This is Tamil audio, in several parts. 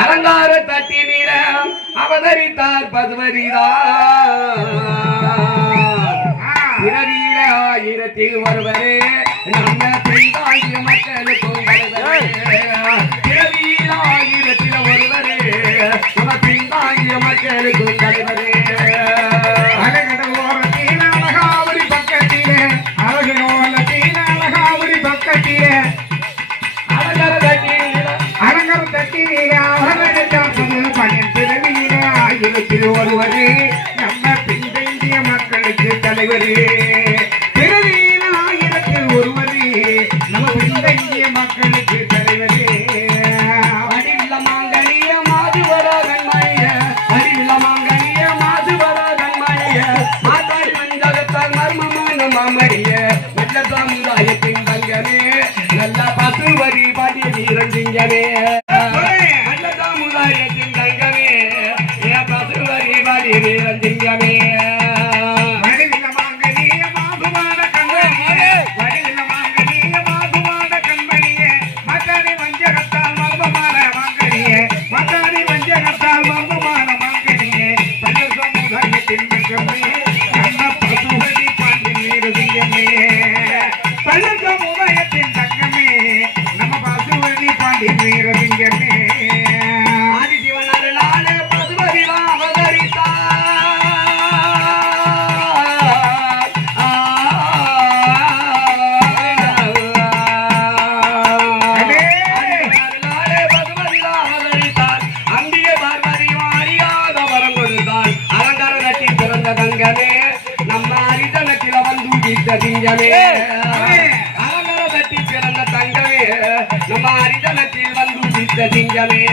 அலங்கார தட்டினில அவதரித்தார் பதுவரிதான் பிறவியில ஆயிரத்தில் ஒருவரே நம்ம பின்தாங்கிய மக்களுக்கும் பிறவியில ஆயிரத்தில் ஒருவரே நம்ம பின்தாங்கிய மக்களுக்கும் தலைவரே அழகாவரி பக்கத்திலே அழகாவரி பக்கத்திலே அலங்கார தட்டினில பிறவியில ஆயிரத்தில் ஒருவரே நம்ம பின்தங்கிய மக்களுக்கு தலைவரே பிறவியில ஆயிரத்தில் ஒருவரே நம்ம பின்தங்கிய மக்களுக்கு தலைவரே அடிவில்ல மாங்கனிய மாதுவர கண்மணிய அடிவில்ல மாங்கனிய மாதுவர கண்மணிய மாதாடி மஞ்சகத்தால் மர்மமான மாமணிய நல்ல சமுதாயத்தின் தங்கமே நல்ல பசுவரி பாடிய வீரஞ்சிங்கமே நல்ல சமுதாயத்தின் தங்கமே பசுவரி பாடிய வீரஞ்சிங்கமே நம்ம அரிதனத்தில வந்து திங்கமே அலங்கார தட்டி பிறந்த தங்கமே நம்ம அரிதனத்தில் வந்து திங்கமே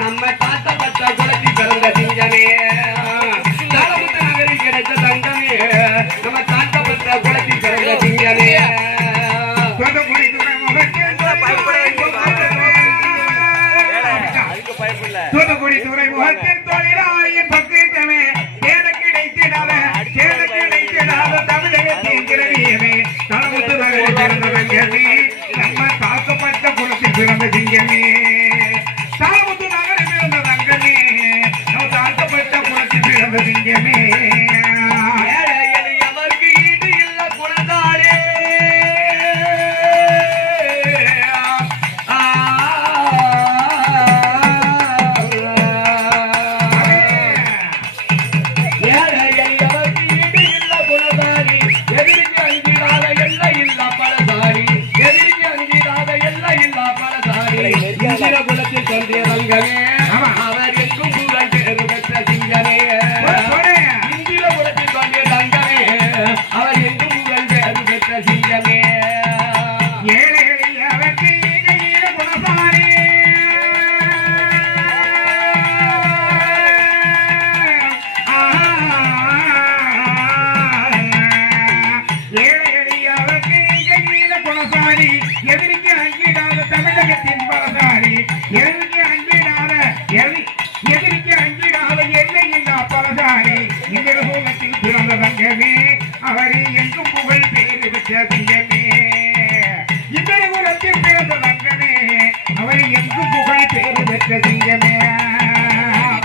நம்ம தாத்தப்பட்ட குலத்தி பிறந்த சிங்கமே தாளமுத்து நகரில் கிடைத்த தங்கமே நம்ம தாத்தப்பட்ட குலத்தி பிறந்த சிங்கமே தூத்துக்குடி துறைமுகத்தில் தொழிலாளியின் பக்கமே கிடைத்திடாத தமிழகத்தின் கிரவியமே தாளமுத்து நகரில் பிறந்த தங்கமே நம்ம தாக்கப்பட்ட குலத்தில் பிறந்த சிங்கமே தாளமுத்து நகரில் பிறந்த தங்கமே நம்ம தாக்கப்பட்ட குலத்தில் பிறந்த சிங்கமே எவருக்கு ஈடு இல்ல குலதானே குலத்தில் தோன்றிய தங்கமே அவர் எங்கும் புகழ் பேரு பெற்ற சிங்கமே இந்திர குலத்தில் தோன்றிய தங்கமே அவர் எங்கும் புகழ் பேரு பெற்ற சிங்கமே ஏழைகளில் அவருக்கு ஈகையில குணசாரி ஏழைகளில் அவருக்கு ஈகையில குணசாரி எதிரிக்கு அங்கிடாத தமிழகத்தின் பலசாரி எதிரிக்கு அஞ்சிடாத எல்லையில்லா பலசாரி இந்த சோகத்தில் பிறந்த தங்கமே அவரே எங்கும் புகழ் பேரு பெற்ற தங்கமே இந்த குலத்தில் பிறந்த தங்கமே அவரை எங்கும் புகழ் பேரு பெற்ற தங்கமே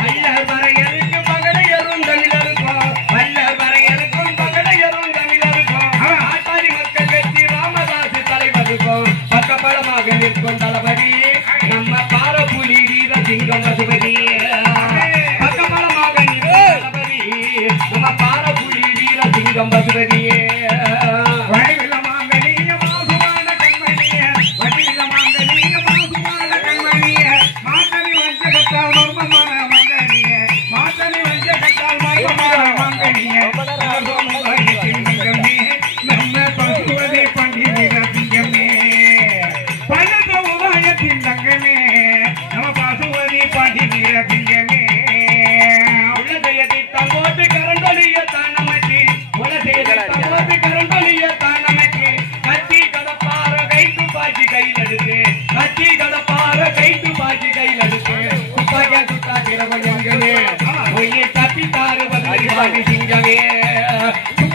வல்லர் வரையறுக்கும் பகடையரும் தமிழருக்கும் வல்லர் வரையறுக்கும் பகடையரும் தமிழருக்கும் ஆட்டாளி மக்கள் வெற்றி ராமதாசு தலைவருக்கும் பக்கபலமாக நிற்கும் தளபதி நம்ம பாரப்புலி வீர சிங்கம் பசுபதி பக்கபலமாக நிற்கும் தளபதி நம்ம பாரப்புலி வீர சிங்கம் பசுபதியே வடிவில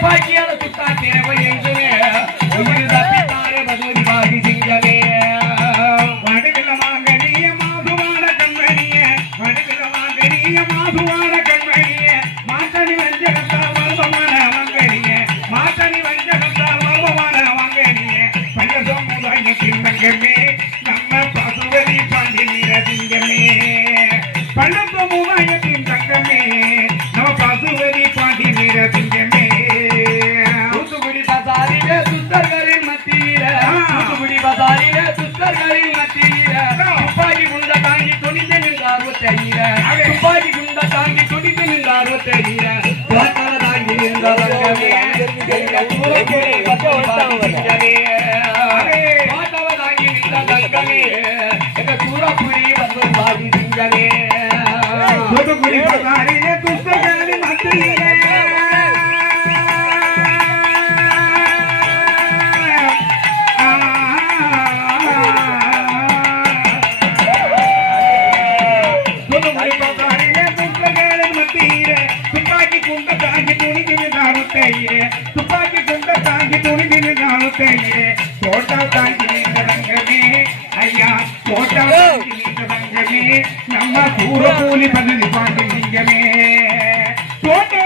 துப்பாக்கியால சுத்தா தேவை எங்குமே உயிர் தப்பித்தாரே மதுரை பாடி சிங்கமே வடுகில வாங்கடிய மாசுவான கண்மணியே வடுகில வாங்கடிய மாசுவான கண்மணியே மாத்தனி வஞ்சகத்தால் வல்பமான வங்கடியே மாத்தனி வஞ்சகத்தால் வல்பமான வங்கடியே பஞ்ச சமுதாயத்தின் தங்கமே நம்ம பசுவதி பாண்டி வீர சிங்கமே பஞ்ச சமுதாயத்தின் தங்கமே நம்ம பசுவதி பாண்டி வீர சிங்கமே தூத்துக்குடி பசாரிலே சுத்தர்களின் மத்தியில தூத்துக்குடி பசாரிலே சுத்தர்களின் மத்தியில துப்பாக்கி குண்ட தாங்கி துணிந்து நின்றார் ஒத்தையில துப்பாக்கி குண்ட தாங்கி துணிந்து நின்றார் ஒத்தையில தோட்டல தாங்கி நின்றார் தங்கமே தூத்துக்குடி பசாரி சிங்கமே தோட்டல தாங்கி நின்ற தங்கமே எங்க தூரக்குடி வந்து பாடி சிங்கமே தூத்துக்குடி பசாரிலே துஷ்டர்களின் மத்தியிலே துப்பாக்கி குண்ட தாங்கி துணிந்து தோட்டா தாங்கி நீந்தடங்கமே ஐயா தோட்டா தாங்கி நீந்தடங்கமே நம்ம கூற கூலி பதில் பாண்டி சிங்கமே தோட்டா